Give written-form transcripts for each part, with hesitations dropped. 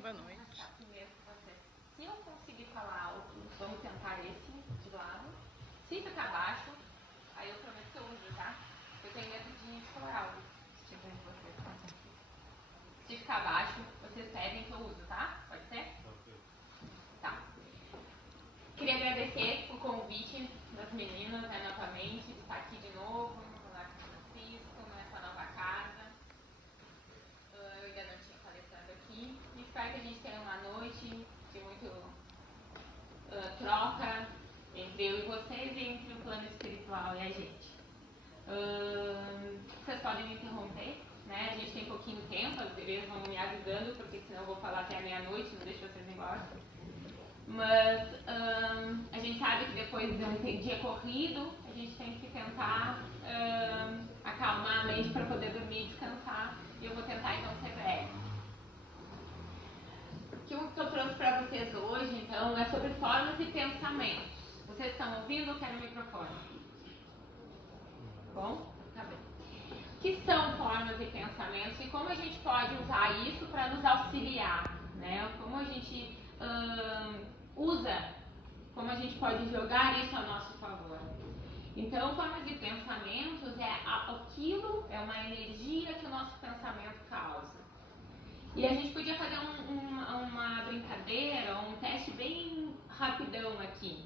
Boa noite. Se eu conseguir falar alto, vamos tentar esse de lado. Se ficar baixo, aí eu prometo que eu uso, tá? Eu tenho medo de falar alto. Se tiver vocês, tá? Se ficar baixo, vocês pedem que eu uso, tá? Pode ser? Tá. Queria agradecer o convite das meninas, novamente, de estar aqui de novo, no Lar Francisco, nessa nova casa. Eu ainda não tinha palestrado aqui. E espero que a gente tenha uma noite de muito troca entre eu e vocês e entre o plano espiritual e a gente. Vocês podem me interromper, né? A gente tem pouquinho tempo, as bebês vão me avisando, porque senão eu vou falar até a meia-noite, não deixo vocês embora. Mas a gente sabe que depois de um dia corrido, a gente tem que tentar acalmar a mente para poder dormir e descansar. E eu vou tentar então ser breve. O que eu trouxe para vocês hoje, então, é sobre formas e pensamentos. Vocês estão ouvindo? Eu quero o microfone. Bom? Tá bem. O que são formas e pensamentos e como a gente pode usar isso para nos auxiliar, né? Como a gente como a gente pode jogar isso a nosso favor. Então, formas de pensamentos é uma energia que o nosso pensamento causa. E a gente podia fazer uma brincadeira, um teste bem rapidão aqui.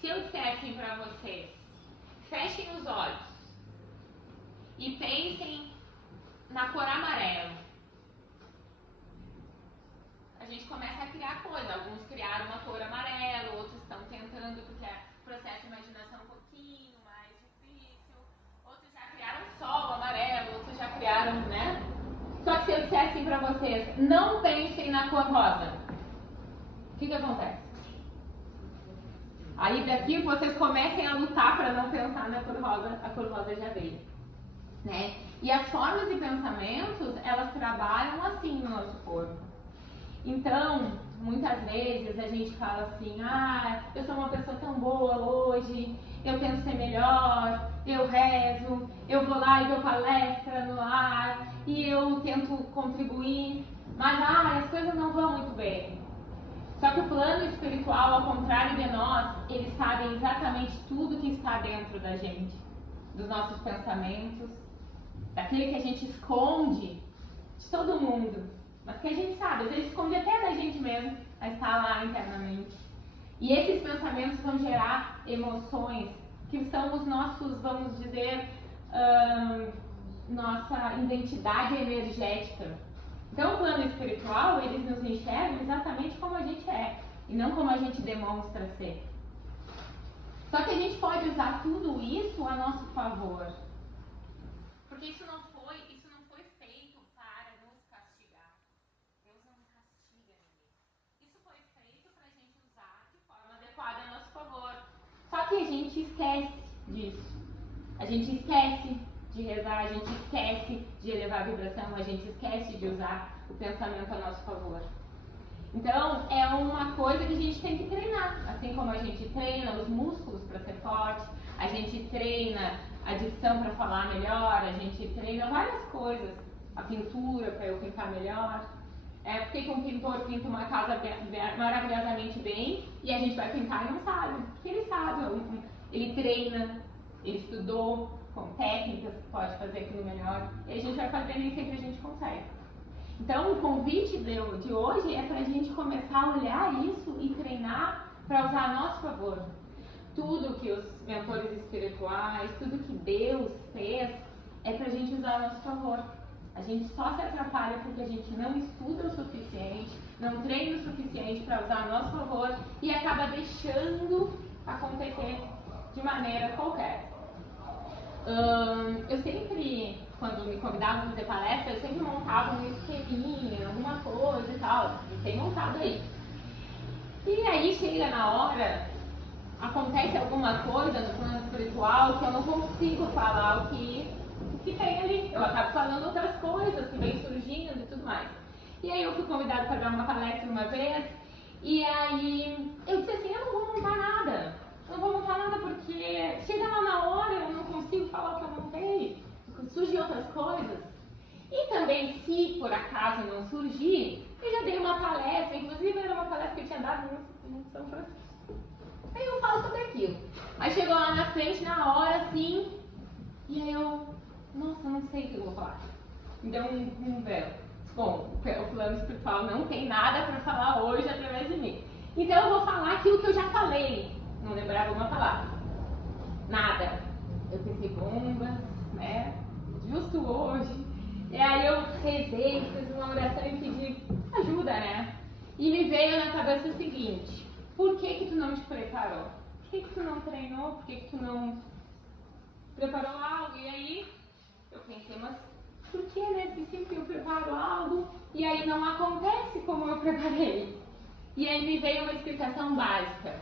Se eu dissesse para vocês, fechem os olhos e pensem na cor amarela. A gente começa a criar coisa. Alguns criaram uma cor amarela, outros estão tentando, porque é processo de imaginação um pouquinho mais difícil. Outros já criaram sol amarelo, outros já criaram, né? Só que se eu dissesse assim pra vocês, não pensem na cor rosa, o que acontece? Aí daqui vocês comecem a lutar para não pensar na cor rosa, a cor rosa já veio, né? E as formas de pensamentos, elas trabalham assim no nosso corpo. Então, muitas vezes a gente fala assim, eu sou uma pessoa tão boa hoje, eu tento ser melhor, eu rezo, eu vou lá e dou palestra no lar, e eu tento contribuir, mas as coisas não vão muito bem. Só que o plano espiritual, ao contrário de nós, eles sabem exatamente tudo que está dentro da gente, dos nossos pensamentos, daquele que a gente esconde de todo mundo, mas que a gente sabe, às vezes esconde até da gente mesmo, mas está lá internamente. E esses pensamentos vão gerar emoções que são os nossos, vamos dizer, nossa identidade energética. Então o plano espiritual, eles nos enxergam exatamente como a gente é, e não como a gente demonstra ser. Só que a gente pode usar tudo isso a nosso favor. Porque isso não foi feito para nos castigar. Deus não castiga ninguém. Isso foi feito para a gente usar de forma adequada a nosso favor. Só que a gente esquece disso. A gente esquece de rezar, a gente esquece de elevar a vibração, a gente esquece de usar o pensamento a nosso favor. Então, é uma coisa que a gente tem que treinar. Assim como a gente treina os músculos para ser forte, a gente treina a dicção para falar melhor, a gente treina várias coisas. A pintura para eu pintar melhor. Porque um pintor pinta uma casa maravilhosamente bem e a gente vai pintar e não sabe. Porque ele sabe, ele treina, ele estudou com técnicas que pode fazer aquilo melhor. E a gente vai fazer nem sempre a gente consegue. Então, o convite de hoje é para a gente começar a olhar isso e treinar para usar a nosso favor. Tudo que os mentores espirituais, tudo que Deus fez, é para a gente usar a nosso favor. A gente só se atrapalha porque a gente não estuda o suficiente, não treina o suficiente para usar a nosso favor e acaba deixando acontecer de maneira qualquer. Eu sempre, quando me convidavam para fazer palestra, eu sempre montava um esqueminha, alguma coisa e tal, e tem montado aí. E aí chega na hora, acontece alguma coisa no plano espiritual que eu não consigo falar o que tem ali. Eu acabo falando outras coisas que vem surgindo e tudo mais. E aí eu fui convidada para dar uma palestra uma vez, e aí eu disse assim, eu não vou montar nada. Eu não vou montar nada porque chega lá na hora eu não consigo falar o que eu montei, surgem outras coisas. E também, se por acaso não surgir, eu já dei uma palestra palestra, inclusive era uma palestra que eu tinha dado no São Francisco. Aí eu falo sobre aquilo. Aí chegou lá na frente, na hora, assim, e aí eu, nossa, não sei o que eu vou falar. Me deu um véu. Bom, o plano espiritual não tem nada para falar hoje através de mim. Então eu vou falar aquilo que eu já falei. Não lembrava uma palavra. Nada. Eu pensei bombas, né? Justo hoje. E aí eu rezei, fiz uma oração e pedi ajuda, né? E me veio na cabeça o seguinte: por que tu não te preparou? Por que tu não treinou? Por que tu não preparou algo? E aí eu pensei, mas por que, né? Se sempre eu preparo algo e aí não acontece como eu preparei? E aí me veio uma explicação básica.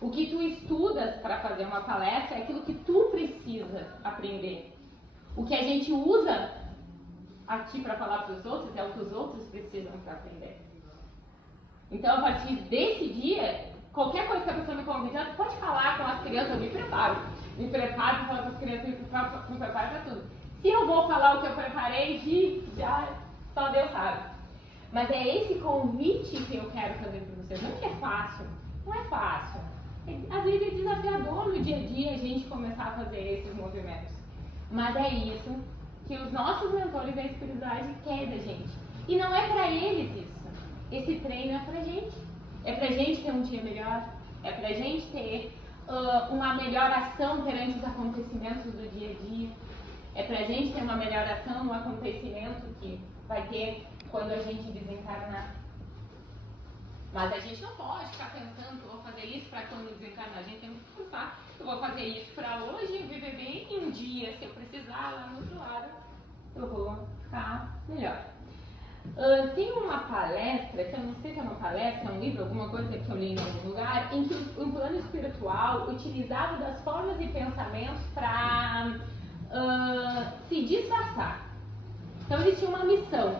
O que tu estudas para fazer uma palestra é aquilo que tu precisa aprender. O que a gente usa aqui para falar para os outros é o que os outros precisam para aprender. Então, a partir desse dia, qualquer coisa que a pessoa me convidar, pode falar com as crianças, eu me preparo. Me preparo para falar com as crianças, me preparo para tudo. Se eu vou falar o que eu preparei, já só Deus sabe. Mas é esse convite que eu quero fazer para vocês. Não é que é fácil, não é fácil. Às vezes é desafiador no dia a dia a gente começar a fazer esses movimentos. Mas é isso que os nossos mentores da espiritualidade querem da gente. E não é para eles isso. Esse treino é pra gente. É pra gente ter um dia melhor. É pra gente ter uma melhor ação perante os acontecimentos do dia a dia. É pra gente ter uma melhor ação no acontecimento que vai ter quando a gente desencarnar. Mas a gente não pode ficar pensando que eu vou fazer isso para quando desencarnar. A gente tem que pensar, eu vou fazer isso para hoje, viver bem, e um dia, se eu precisar, lá no outro lado, eu vou ficar melhor. Tem uma palestra, que eu não sei se é uma palestra, um livro, alguma coisa que eu li em algum lugar, em que o plano espiritual utilizava das formas e pensamentos para se disfarçar. Então eles tinham uma missão.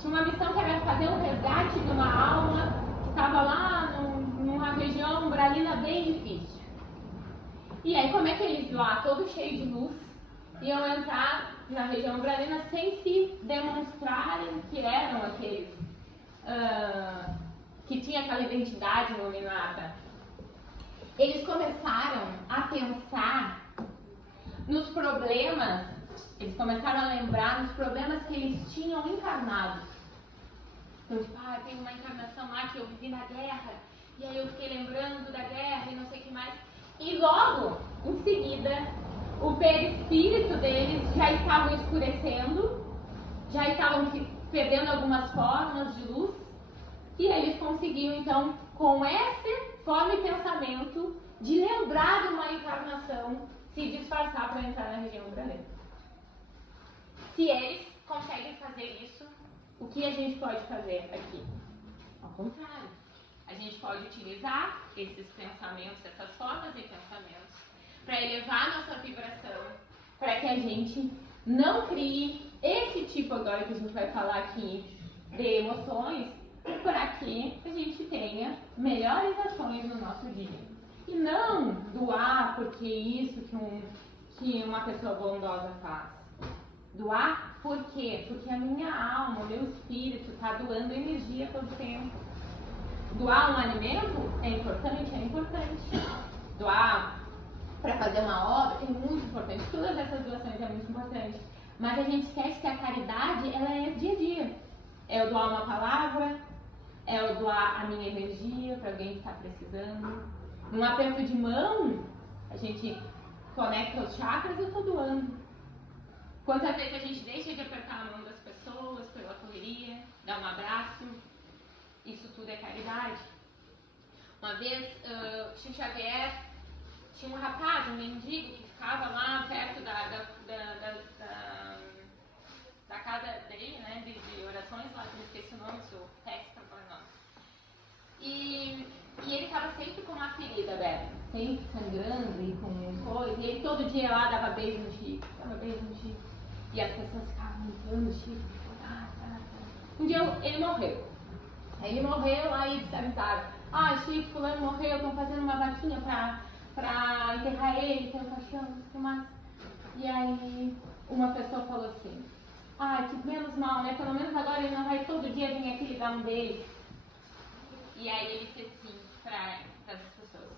Tinha uma missão que era fazer um resgate de uma alma que estava lá numa região umbralina bem difícil. E aí como é que eles lá, todo cheio de luz, iam entrar na região umbralina sem se demonstrarem que eram aqueles que tinha aquela identidade iluminada? Eles começaram a pensar nos problemas, eles começaram a lembrar nos problemas que eles tinham encarnado. Então, tipo, tem uma encarnação lá que eu vivi na guerra, e aí eu fiquei lembrando da guerra e não sei o que mais. E logo, em seguida, o perispírito deles já estavam escurecendo, já estavam perdendo algumas formas de luz, e eles conseguiam, então, com essa forma e pensamento, de lembrar de uma encarnação, se disfarçar para entrar na região umbralina. Se eles conseguem fazer isso, o que a gente pode fazer aqui? Ao contrário, a gente pode utilizar esses pensamentos, essas formas e pensamentos, para elevar a nossa vibração, para que a gente não crie esse tipo agora que a gente vai falar aqui de emoções, para que a gente tenha melhores ações no nosso dia. E não doar porque isso que uma pessoa bondosa faz. Doar por quê? Porque a minha alma, o meu espírito está doando energia todo tempo. Doar um alimento é importante? É importante. Doar para fazer uma obra é muito importante. Todas essas doações é muito importante. Mas a gente esquece que a caridade, ela é dia a dia. É eu doar uma palavra, é eu doar a minha energia para alguém que está precisando. Num aperto de mão, a gente conecta os chakras e eu estou doando. Quantas vezes a gente deixa de apertar a mão das pessoas pela correria, dar um abraço? Isso tudo é caridade. Uma vez, Chico Xavier tinha um rapaz, um mendigo, que ficava lá perto da casa dele, né, de orações, lá que eu esqueci o nome, o texto para falar o nome. E ele estava sempre com uma ferida aberta, sempre sangrando e com coisa. E ele todo dia lá dava beijo no Chico, E as pessoas ficavam limpando o Chico. Um dia ele morreu. Aí ele morreu, aí eles avisaram: Chico, fulano morreu, estão fazendo uma vaquinha pra enterrar ele, tem um caixão, tudo mais. E aí uma pessoa falou assim: que menos mal, né? Pelo menos agora ele não vai todo dia vir aqui lhe dar um beijo. E aí ele disse assim para as pessoas: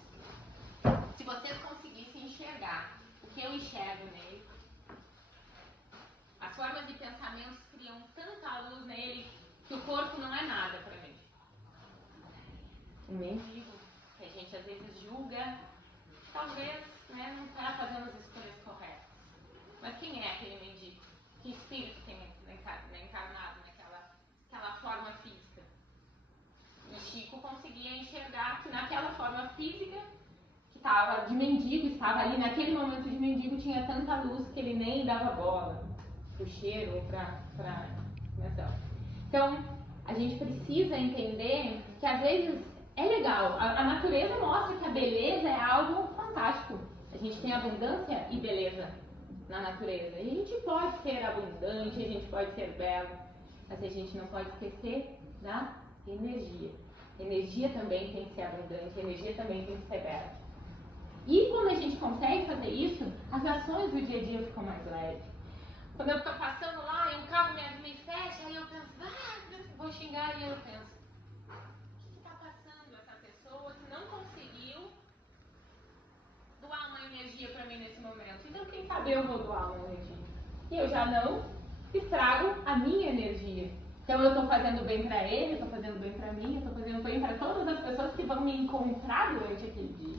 se vocês conseguissem enxergar o que eu enxergo nele, as formas de pensamentos criam tanta luz nele que o corpo não é nada para mim. Um mendigo que a gente às vezes julga, talvez, né, não está fazendo as escolhas corretas. Mas quem é aquele mendigo? Que espírito tem encarnado naquela forma física? E Chico conseguia enxergar que naquela forma física, que estava de mendigo, estava ali naquele momento de mendigo, tinha tanta luz que ele nem dava bola pro cheiro ou pra menção. Então, a gente precisa entender que às vezes é legal. A natureza mostra que a beleza é algo fantástico. A gente tem abundância e beleza na natureza. E a gente pode ser abundante, a gente pode ser belo, mas a gente não pode esquecer da energia. Energia também tem que ser abundante, energia também tem que ser bela. E quando a gente consegue fazer isso, as ações do dia a dia ficam mais leves. Quando eu estou passando lá e um carro me fecha, aí eu penso, vou xingar, e eu penso, o que está passando essa pessoa que não conseguiu doar uma energia para mim nesse momento? Então quem sabe eu vou doar uma energia. E eu já não estrago a minha energia. Então eu estou fazendo bem para ele, eu estou fazendo bem para mim, eu estou fazendo bem para todas as pessoas que vão me encontrar durante aquele dia.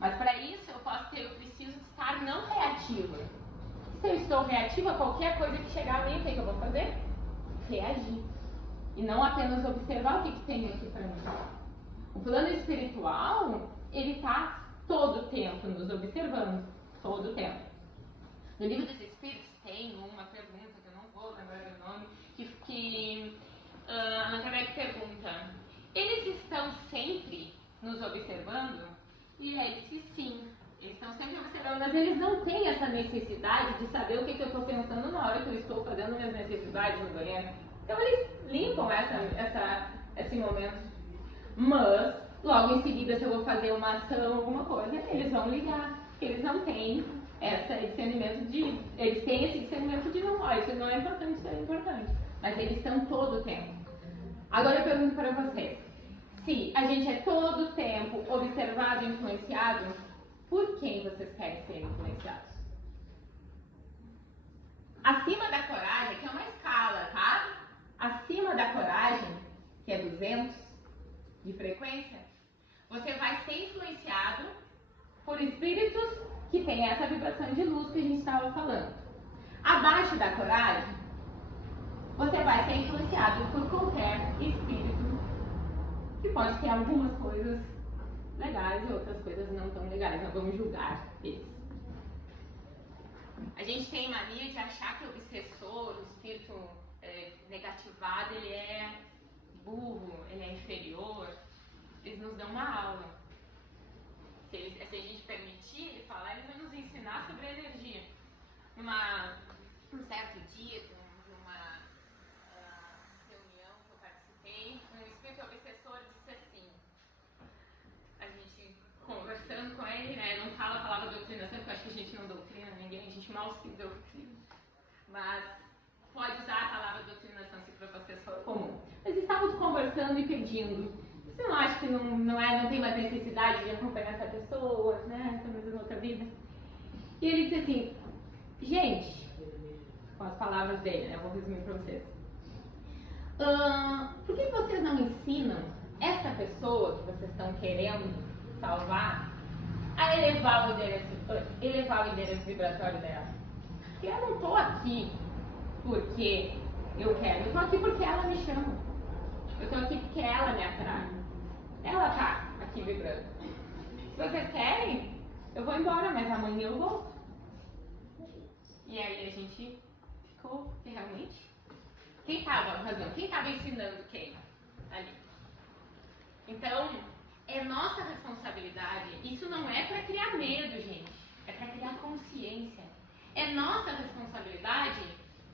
Mas para isso eu preciso estar não reativa. Se eu estou reativa, qualquer coisa que chegar a mim, o que eu vou fazer? Reagir. E não apenas observar o que tem aqui para mim. O plano espiritual, ele está todo o tempo nos observando. Todo o tempo. No livro dos Espíritos tem uma pergunta, que eu não vou lembrar o nome, que Allan Kardec pergunta: eles estão sempre nos observando? E ele disse sim. Eles estão sempre observando, mas eles não têm essa necessidade de saber o que eu estou pensando na hora que eu estou fazendo minhas necessidades no banheiro. Então eles limpam esse momento. Mas, logo em seguida, se eu vou fazer uma ação, alguma coisa, eles vão ligar. Eles não têm esse discernimento de... Eles têm esse discernimento de não, ó, isso não é importante, isso é importante. Mas eles estão todo o tempo. Agora eu pergunto para vocês. Se a gente é todo o tempo observado e influenciado, por quem vocês querem ser influenciados? Acima da coragem, que é uma escala, tá? Acima da coragem, que é 200 de frequência, você vai ser influenciado por espíritos que têm essa vibração de luz que a gente estava falando. Abaixo da coragem, você vai ser influenciado por qualquer espírito que pode ter algumas coisas legais e outras coisas não tão legais. Não vamos julgar eles. A gente tem mania de achar que o obsessor, o espírito negativado, ele é burro, ele é inferior. Eles nos dão uma aula. Se a gente permitir ele falar, ele vai nos ensinar sobre a energia. Um certo dia, numa reunião que eu participei, um espírito obsessor disse assim, a gente conversando com ele, né, não fala a palavra doutrinação, porque eu acho que a gente não doutrina ninguém, a gente mal se doutrina, mas pode usar a palavra doutrinação se para vocês for comum. Mas estávamos conversando e pedindo, você não acha que não tem mais necessidade de acompanhar essa pessoa, né, estamos em outra vida? E ele disse assim, gente, com as palavras dele, né, eu vou resumir para vocês. Por que vocês não ensinam essa pessoa que vocês estão querendo salvar a elevar o endereço vibratório dela? Porque eu não estou aqui porque eu quero, eu estou aqui porque ela me chama. Eu estou aqui porque ela me atrai. Ela está aqui vibrando. Se vocês querem, eu vou embora, mas amanhã eu volto. E aí a gente ficou realmente... Quem estava razão? Quem estava ensinando quem ali? Então, é nossa responsabilidade. Isso não é para criar medo, gente. É para criar consciência. É nossa responsabilidade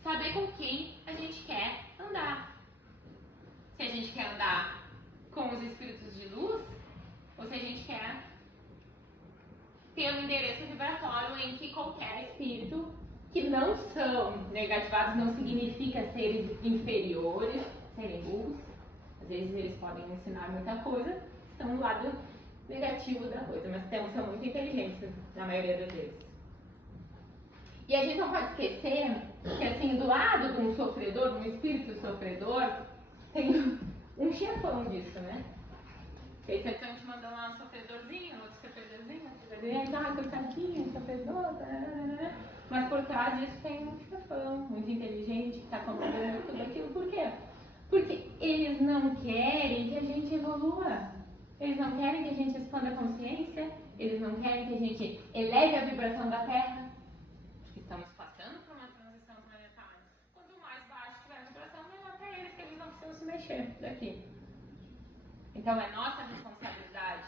saber com quem a gente quer andar. Se a gente quer andar com os espíritos de luz, ou se a gente quer ter um endereço vibratório em que qualquer espírito que não são negativados não significa seres inferiores, serem burros. Às vezes eles podem ensinar muita coisa, estão no lado negativo da coisa, mas são muito inteligentes na maioria das vezes. E a gente não pode esquecer que, assim, do lado de um sofredor, de um espírito sofredor, tem um chefão disso, né? Que aí estão te mandando lá um sofredorzinho, outro sofredorzinho, coitadinho, sofredor, mas por trás disso tem um chefão muito inteligente que está controlando tudo aquilo. Por quê? Porque eles não querem que a gente evolua. Eles não querem que a gente expanda a consciência, eles não querem que a gente eleve a vibração da Terra. Porque estamos passando por uma transição planetária. Quanto mais baixo tiver a vibração, melhor para eles, que eles não precisam se mexer daqui. Então é nossa responsabilidade.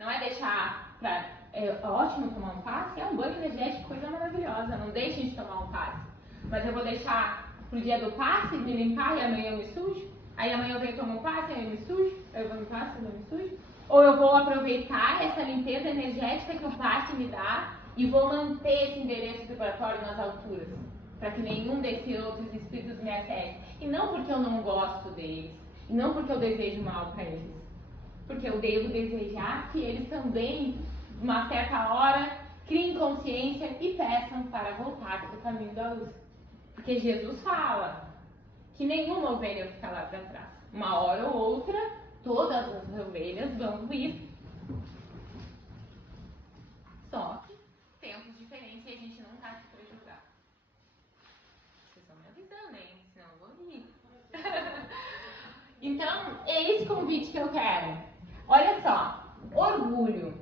Não é deixar para... É ótimo tomar um passe, é um banho energético, coisa maravilhosa. Não deixem de tomar um passe. Mas eu vou deixar pro dia do passe me limpar e amanhã eu me sujo? Aí amanhã eu venho tomar um passe, aí eu me sujo? Aí eu vou no passe e eu me sujo? Ou eu vou aproveitar essa limpeza energética que o passe me dá e vou manter esse endereço vibratório nas alturas, para que nenhum desses outros espíritos me acesse. E não porque eu não gosto deles, e não porque eu desejo mal para eles, porque eu devo desejar que eles também, uma certa hora, criem consciência e peçam para voltar para o caminho da luz. Porque Jesus fala que nenhuma ovelha fica lá para trás. Uma hora ou outra, todas as ovelhas vão vir. Só que tempos diferentes e a gente não está aqui para julgar. Vocês estão me avisando, hein? Senão eu vou rir. Então, é esse convite que eu quero. Olha só, orgulho.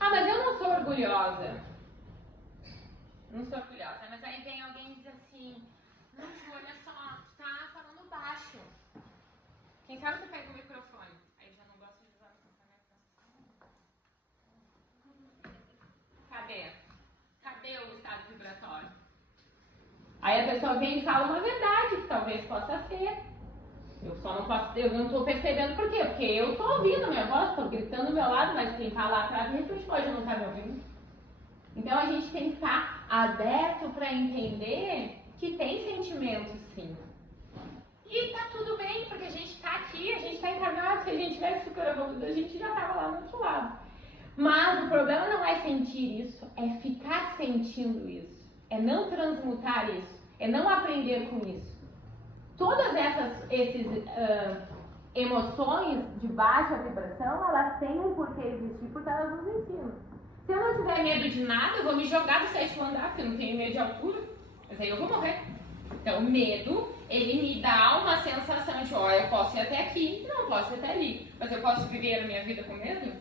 Ah, mas eu não sou orgulhosa. Não sou orgulhosa, mas aí vem alguém e diz assim: não, Ju, olha só, tu tá falando baixo. Quem sabe tu pega o microfone. Aí eu já não gosto de usar o microfone. Cadê o estado vibratório? Aí a pessoa vem e fala uma verdade, que talvez possa ser. Eu não estou percebendo por quê? Porque eu estou ouvindo a minha voz, estou gritando do meu lado, mas quem está lá atrás, de repente, pode não estar me ouvindo. Então a gente tem que estar aberto para entender que tem sentimentos, sim. E tá tudo bem, porque a gente está aqui, a gente está encarnado. Se a gente tivesse super evoluído, a gente já estava lá no outro lado. Mas o problema não é sentir isso, é ficar sentindo isso. É não transmutar isso, é não aprender com isso. Todas essas emoções de baixa vibração, elas têm um porquê existir, porque elas nos ensinam. Se eu não tiver medo de nada, eu vou me jogar do 7º andar, porque eu não tenho medo de altura, mas aí eu vou morrer. Então o medo, ele me dá uma sensação de, ó, eu posso ir até aqui, não posso ir até ali, mas eu posso viver a minha vida com medo?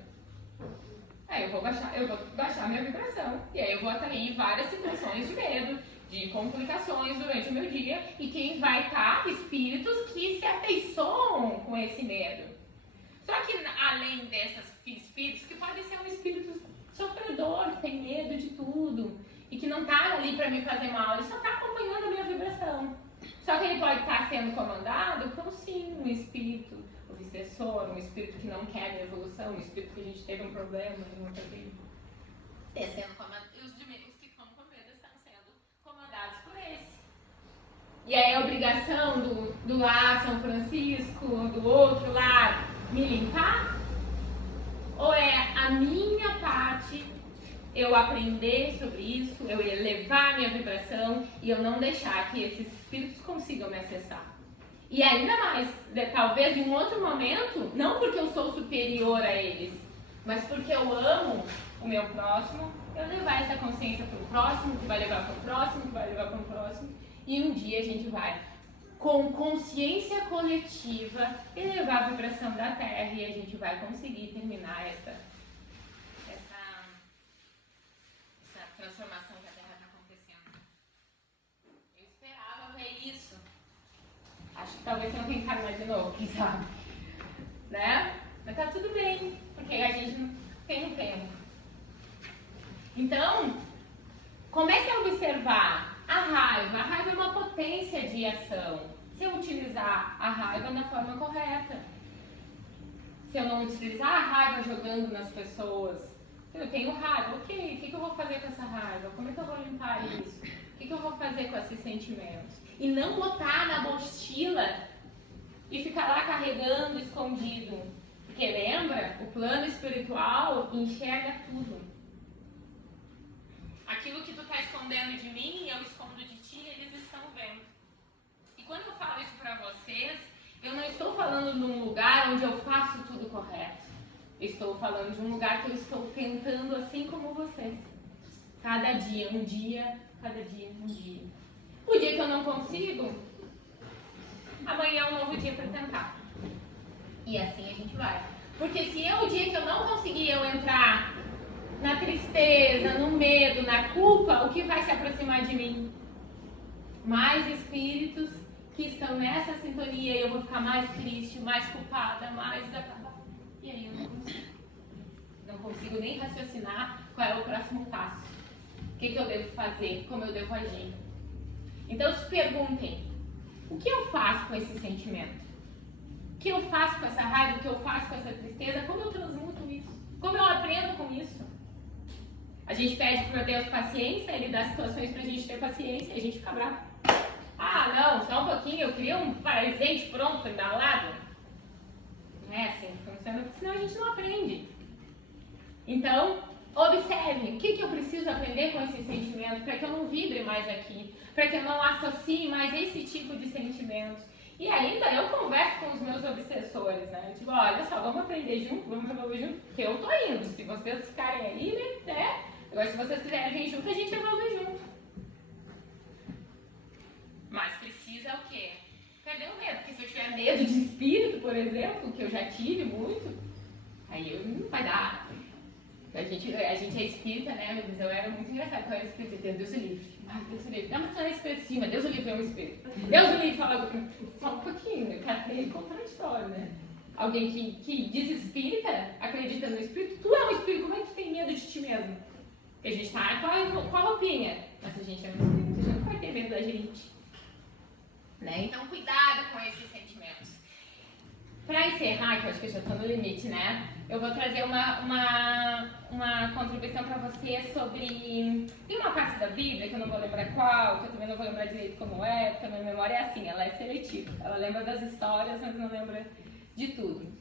Aí eu vou baixar minha vibração, e aí eu vou atrair várias situações de medo, de complicações durante o meu dia, e quem vai estar? Espíritos que se afeiçoam com esse medo. Só que além desses espíritos, que podem ser um espírito sofredor, que tem medo de tudo, e que não está ali para me fazer mal, ele só está acompanhando a minha vibração. Só que ele pode estar sendo comandado por, sim, um espírito obsessor, um espírito que não quer a evolução, um espírito que a gente teve um problema em outra vida. Sendo comandado. E aí a obrigação do lar São Francisco, do outro lar, me limpar? Ou é a minha parte eu aprender sobre isso, eu elevar minha vibração e eu não deixar que esses espíritos consigam me acessar? E ainda mais, talvez em um outro momento, não porque eu sou superior a eles, mas porque eu amo o meu próximo, eu levar essa consciência para o próximo, que vai levar para o próximo, que vai levar para o próximo. E um dia a gente vai, com consciência coletiva, elevar a vibração da Terra e a gente vai conseguir terminar essa transformação que a Terra está acontecendo. Eu esperava ver isso. Acho que talvez eu não tenha que encarnar de novo, quem sabe. Né? Mas tá tudo bem, porque a gente não tem um tempo. Então, comece a observar a raiva. A raiva é uma potência de ação. Se eu utilizar a raiva da forma correta. Se eu não utilizar a raiva jogando nas pessoas. Eu tenho raiva, ok, o que eu vou fazer com essa raiva? Como é que eu vou limpar isso? O que eu vou fazer com esses sentimentos? E não botar na mochila e ficar lá carregando, escondido. Porque lembra, o plano espiritual enxerga tudo. Aquilo que tu está escondendo de mim, eu escondo de ti, eles estão vendo. E quando eu falo isso para vocês, eu não estou falando de um lugar onde eu faço tudo correto. Estou falando de um lugar que eu estou tentando assim como vocês. Cada dia, um dia, cada dia, um dia. O dia que eu não consigo, amanhã é um novo dia para tentar. E assim a gente vai. Porque se o dia que eu não conseguir eu entrar na tristeza, no medo, na culpa, o que vai se aproximar de mim? Mais espíritos que estão nessa sintonia e eu vou ficar mais triste, mais culpada, mais acabada. E aí eu não consigo. Não consigo nem raciocinar qual é o próximo passo. O que eu devo fazer, como eu devo agir. Então se perguntem, o que eu faço com esse sentimento? O que eu faço com essa raiva? O que eu faço com essa tristeza? Como eu transmuto isso? Como eu aprendo com isso? A gente pede para Deus paciência, Ele dá situações para a gente ter paciência e a gente fica bravo. Ah, não, só um pouquinho, eu queria um presente pronto, embalado. Não é assim que funciona, porque senão a gente não aprende. Então, observe, o que eu preciso aprender com esse sentimento para que eu não vibre mais aqui, para que eu não associe mais esse tipo de sentimentos. E ainda eu converso com os meus obsessores, né? Tipo, olha só, vamos aprender junto, vamos evoluir junto, porque eu tô indo. Se vocês ficarem aí, né? Agora, se vocês quiserem vir junto, a gente evolui junto. Mas precisa o quê? Perder o medo. Porque se eu tiver medo de espírito, por exemplo, que eu já tive muito, aí não vai dar. A gente é espírita, né? Mas eu era muito engraçado, eu era espírita, Deus o livre. Ai, Deus o livre. Não, mas tu é espírito sim, mas Deus o livre é um espírito. Deus o livre fala só um pouquinho, o cara é meio contraditório, né? Alguém que diz espírita, acredita no espírito, tu é um espírito, como é que tu tem medo de ti mesmo? Porque a gente tá com a roupinha, mas a gente é um espírito, a gente não vai ter medo da gente. Né? Então, cuidado com esses sentimentos. Para encerrar, que eu acho que eu já estou no limite, né? Eu vou trazer uma contribuição para você sobre... Tem uma parte da Bíblia, que eu não vou lembrar qual, que eu também não vou lembrar direito como é, porque a minha memória é assim, ela é seletiva. Ela lembra das histórias, mas não lembra de tudo.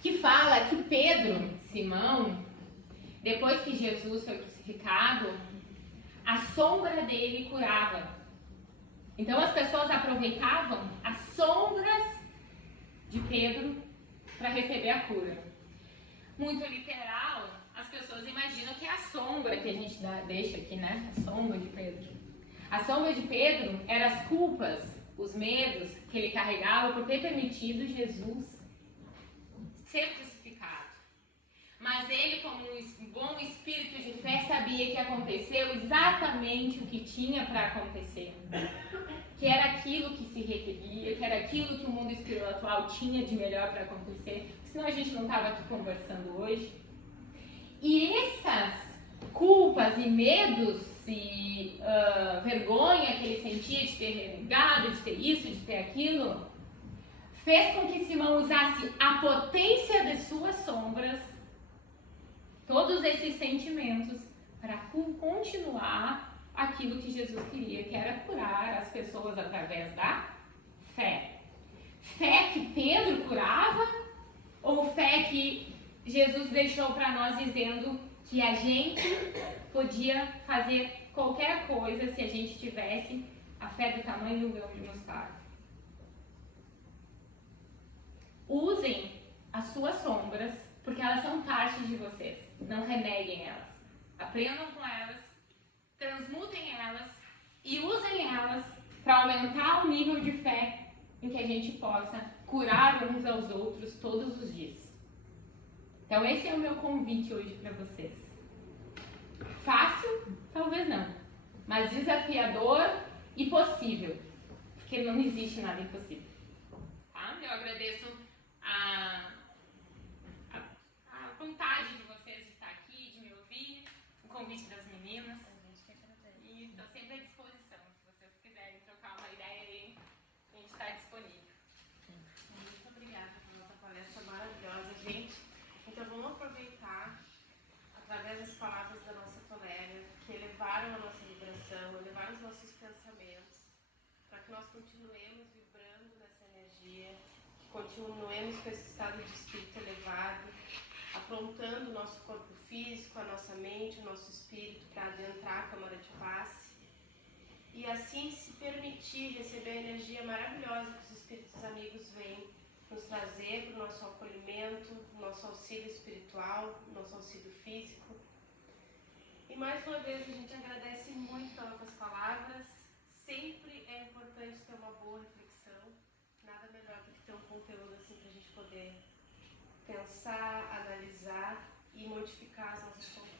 Que fala que Pedro, Simão, depois que Jesus foi crucificado, a sombra dele curava. Então as pessoas aproveitavam as sombras de Pedro para receber a cura. Muito literal, as pessoas imaginam que é a sombra que a gente deixa aqui, né? A sombra de Pedro. A sombra de Pedro eram as culpas, os medos que ele carregava por ter permitido Jesus ser crucificado. Mas ele, como um bom espírito de fé, sabia que aconteceu exatamente o que tinha para acontecer. Que era aquilo que se requeria, que era aquilo que o mundo espiritual tinha de melhor para acontecer, senão a gente não estava aqui conversando hoje. E essas culpas e medos e vergonha que ele sentia de ter renegado, de ter isso, de ter aquilo, fez com que Simão usasse a potência de suas sombras, todos esses sentimentos, para continuar aquilo que Jesus queria, que era curar as pessoas através da fé. Fé que Pedro curava ou fé que Jesus deixou para nós dizendo que a gente podia fazer qualquer coisa se a gente tivesse a fé do tamanho do grão de mostarda. Usem as suas sombras, porque elas são parte de vocês. Não reneguem elas. Aprendam com elas, transmutem elas e usem elas para aumentar o nível de fé em que a gente possa curar uns aos outros todos os dias. Então esse é o meu convite hoje para vocês. Fácil? Talvez não. Mas desafiador e possível. Porque não existe nada impossível. Tá? Eu agradeço a vontade de vocês de estar aqui, de me ouvir, o convite das meninas. E estou sempre à disposição. Se vocês quiserem trocar uma ideia aí, a gente está disponível. Muito obrigada por essa palestra maravilhosa, gente. Então vamos aproveitar, através das palavras da nossa colega, que elevaram a nossa vibração, elevaram os nossos pensamentos, para que nós continuemos vibrando nessa energia continuemos com esse estado de espírito elevado, aprontando o nosso corpo físico, a nossa mente, o nosso espírito para adentrar a câmara de passe e assim se permitir receber a energia maravilhosa que os espíritos amigos vêm nos trazer para o nosso acolhimento, nosso auxílio espiritual, nosso auxílio físico. E mais uma vez a gente agradece muito pelas tuas palavras. Sempre é importante ter uma boa reflexão, nada melhor do que ter um conteúdo assim para a gente poder pensar, analisar e modificar as nossas conclusões.